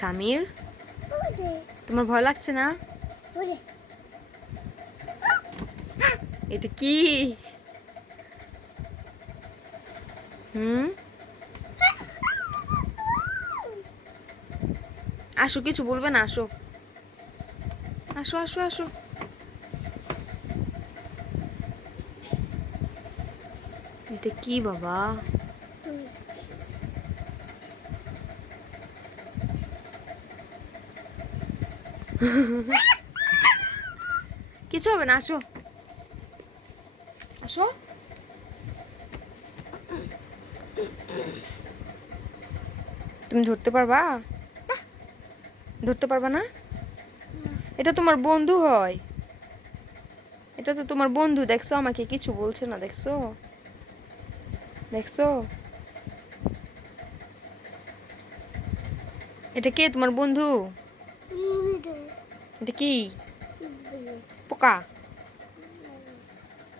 সামির, তোমার ভয় লাগছে না? এটা কি? আসো, কিছু বলবে না, আসো আসো আসো আসো। এটা কি বাবা? কিছু হবে না, আসো আসো। তুমি ধরতে পারবা? ধরতে পারবা না? এটা তোমার বন্ধু হয়, এটা তো তোমার বন্ধু। দেখছো আমাকে কিছু বলছে না, দেখছো দেখছো? এটা কে তোমার বন্ধু? এটা কি? পোকা?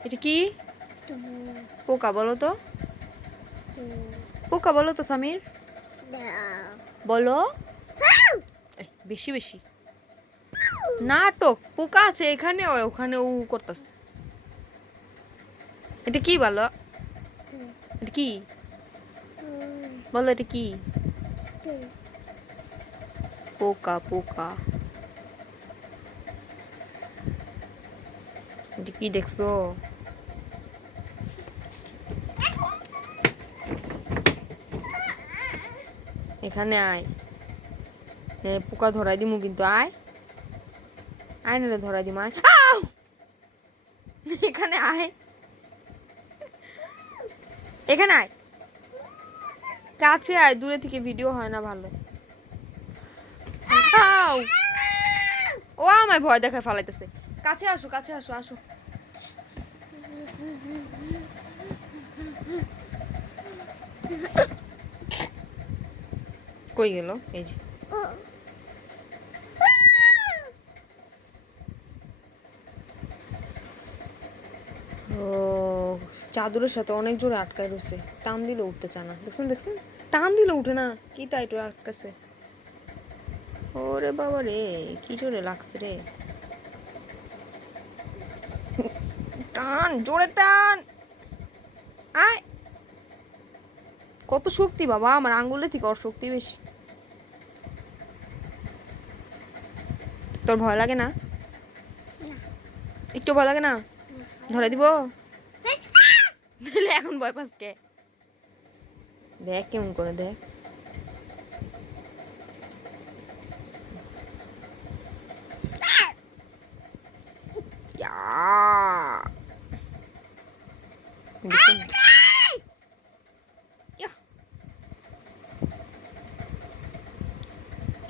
এটা কি পোকা বলো তো? পোকা বলো তো সামির, বলো। বেশি বেশি নাটক। পোকা আছে এখানে, ওখানে ও করতেছে। এটা কি বলো? এটা কি বলো? এটা কি? পোকা পোকা। এটা কি দেখছো? এখানে আয়, পোকা ধরাই দিমু কিন্তু। আয় আয় না, ধরাই দিম। আয়, এখানে আয়, এখানে আয়, কাছে আয়, দূরে থেকে ভিডিও হয় না ভালো। ও আমায় ভয় দেখায় ফালাইতেছে। কাছে আসো, কাছে আসো, আসো। কই গেল? এই যে ও চাদরের সাথে অনেক জোরে আটকায় রয়েছে, টান দিলে উঠতে চায় না। দেখছেন দেখছেন, টান দিলে উঠে না, কি টাইট আটকাছে। ওরে বাবা রে, কি জোরে লাগছে রে। টান, জোরে টান। আয়, কত শক্তি বাবা, আমার আঙ্গুলের থেকে ওর শক্তি বেশি। তোর ভয় লাগে না? একটু ভয় লাগে না? ধরে দিব এখন ভয় পাস কে? দেখ কেমন করে, দেখ।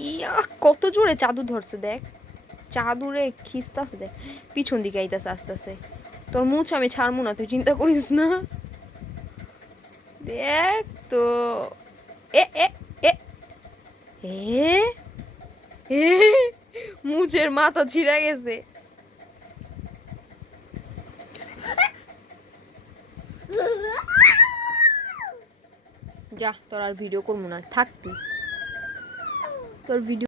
ইয়া, কত জোরে চাদর ধরছে দেখ, চাদুরে খিস্তাছে দেখ, পিছন দিকে আইতাছে আস্তে আস্তে। তোর মুছ আমি ছাড়মু না, তুই চিন্তা করিস না। দেখ তো। এ এ এ এ এ মুছের মাথা ছিঁড়া গেছে। যা, তোর আর ভিডিও করবো না, থাক তুই। তোর ভিডিও